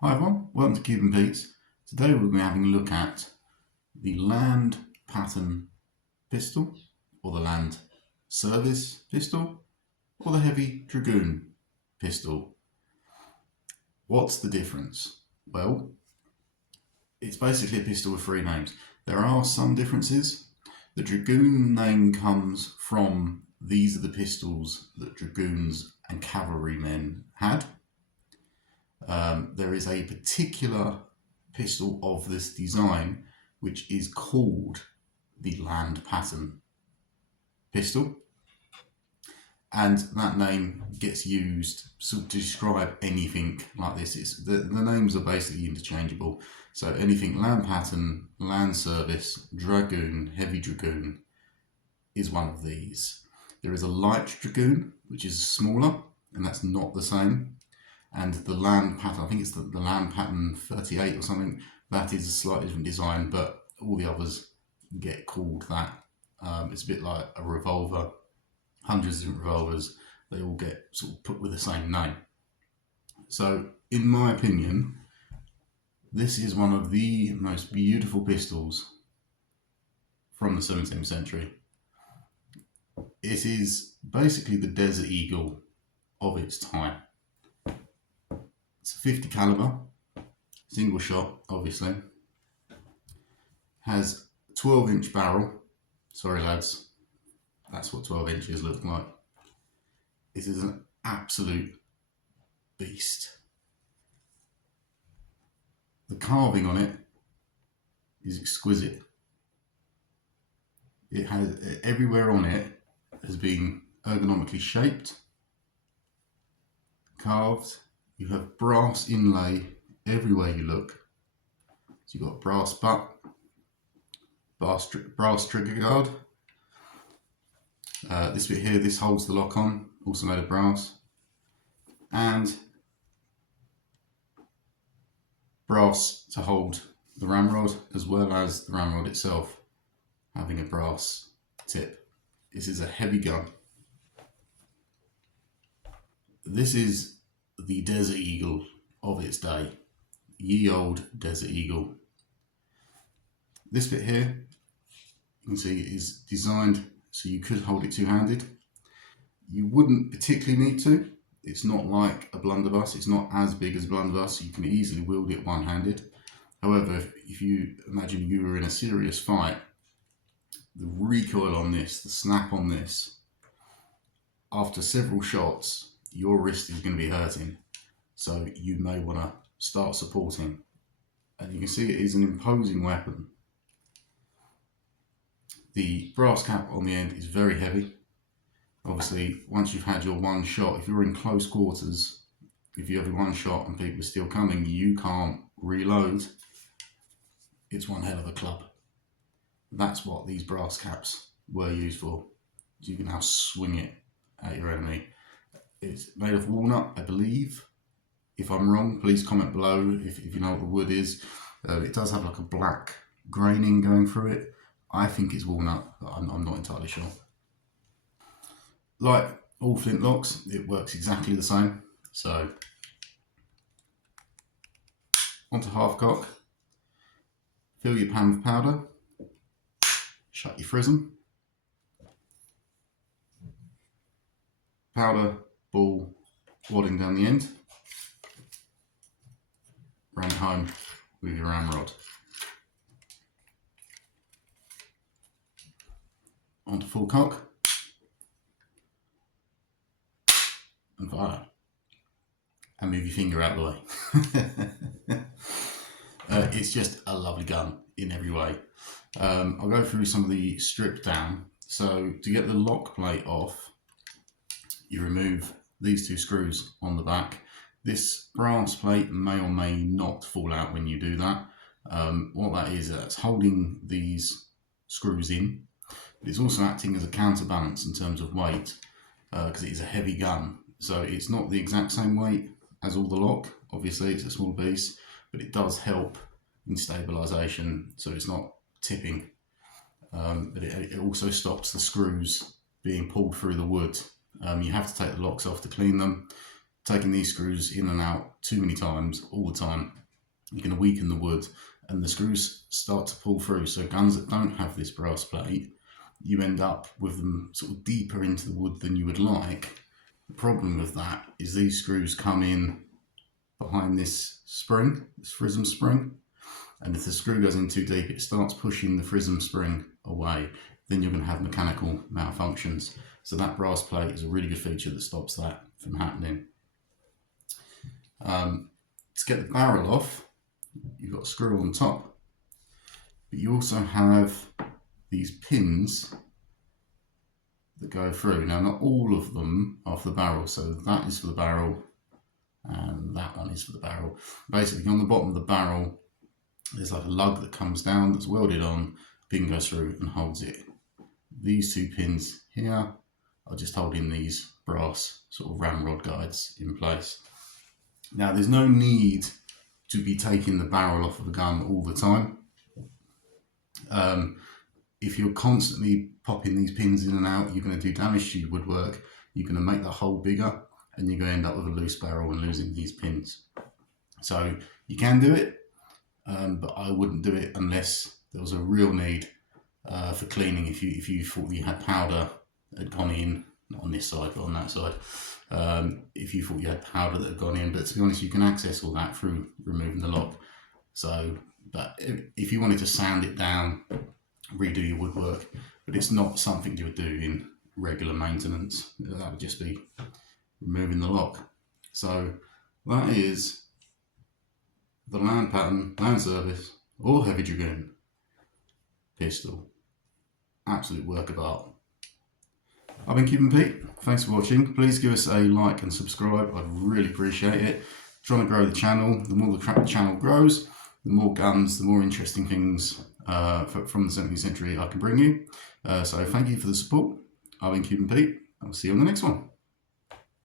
Hi everyone, welcome to Cuban Pete's. Today we'll be having a look at the land pattern pistol, or the land service pistol, or the Heavy Dragoon pistol. What's the difference? Well, it's basically a pistol with three names. There are some differences. The Dragoon name comes from these are the pistols that dragoons and cavalrymen had. There is a particular pistol of this design which is called the land pattern pistol, and that name gets used to describe anything like this. The names are basically interchangeable, so anything land pattern, land service, dragoon, heavy dragoon is one of these. There is a light dragoon which is smaller, and that's not the same. And the land pattern, I think it's the land pattern 38 or something, that is a slightly different design, but all the others get called that. It's a bit like a revolver, hundreds of different revolvers, they all get sort of put with the same name. So in my opinion, this is one of the most beautiful pistols from the 17th century. It is basically the Desert Eagle of its time. It's a 50 caliber, single shot, obviously. Has 12-inch barrel. Sorry lads, that's what 12 inches look like. This is an absolute beast. The carving on it is exquisite. It has everywhere on it has been ergonomically shaped, carved. You have brass inlay everywhere you look. So you've got brass butt, brass trigger guard. This bit here, this holds the lock on, also made of brass. And brass to hold the ramrod, as well as the ramrod itself having a brass tip. This is a heavy gun. This is the Desert Eagle of its day, ye old Desert Eagle. This bit here, you can see, is designed so you could hold it two-handed. You wouldn't particularly need to. It's not like a blunderbuss, it's not as big as a blunderbuss, you can easily wield it one-handed. However, if you imagine you were in a serious fight, the recoil on this, the snap on this, after several shots, your wrist is going to be hurting, so you may want to start supporting. And you can see it is an imposing weapon. The brass cap on the end is very heavy. Obviously, once you've had your one shot, if you're in close quarters, if you have one shot and people are still coming, you can't reload. It's one hell of a club. That's what these brass caps were used for. You can now swing it at your enemy. It's made of walnut, I believe. If I'm wrong, please comment below if you know what the wood is. It does have like a black graining going through it. I think it's walnut, but I'm not entirely sure. Like all flintlocks, it works exactly the same. So, onto half cock. Fill your pan with powder. Shut your frism. Powder ball wadding down the end. Ram home with your ramrod. Onto full cock. And fire. And move your finger out of the way. It's just a lovely gun in every way. I'll go through some of the strip down. So to get the lock plate off, you remove these two screws on the back. This brass plate may or may not fall out when you do that. What that is, that's holding these screws in. But it's also acting as a counterbalance in terms of weight, because it is a heavy gun. So it's not the exact same weight as all the lock. Obviously, it's a small piece, but it does help in stabilisation, so it's not tipping. But it also stops the screws being pulled through the wood. You have to take the locks off to clean them. taking these screws in and out too many times all the time, you're going to weaken the wood and the screws start to pull through. So guns that don't have this brass plate, you end up with them sort of deeper into the wood than you would like. The problem with that is these screws come in behind this spring, this FRISM spring, and if the screw goes in too deep, it starts pushing the FRISM spring away. Then you're going to have mechanical malfunctions. So that brass plate is a really good feature that stops that from happening. To get the barrel off, you've got a screw on top, but you also have these pins that go through. Now, not all of them are for the barrel, so that is for the barrel and that one is for the barrel. Basically, on the bottom of the barrel, there's like a lug that comes down that's welded on, pin goes through and holds it. These two pins here are just holding these brass sort of ramrod guides in place. Now, there's no need to be taking the barrel off of a gun all the time. If you're constantly popping these pins in and out, you're going to do damage to your woodwork. You're going to make the hole bigger and you're going to end up with a loose barrel and losing these pins. So you can do it, but I wouldn't do it unless there was a real need for cleaning. If you thought you had powder that had gone in, not on this side but on that side, if you thought you had powder that had gone in, but to be honest, you can access all that through removing the lock. So, but if you wanted to sand it down, redo your woodwork, but it's not something you would do in regular maintenance. That would just be removing the lock. So that is the Land Pattern, Land Service, or Heavy Dragoon pistol. Absolute work of art. I've been Cuban Pete. Thanks for watching. Please give us a like and subscribe. I'd really appreciate it. Trying to grow the channel. The more the channel grows, the more guns, the more interesting things from the 17th century I can bring you. So thank you for the support. I've been Cuban Pete. I'll see you on the next one.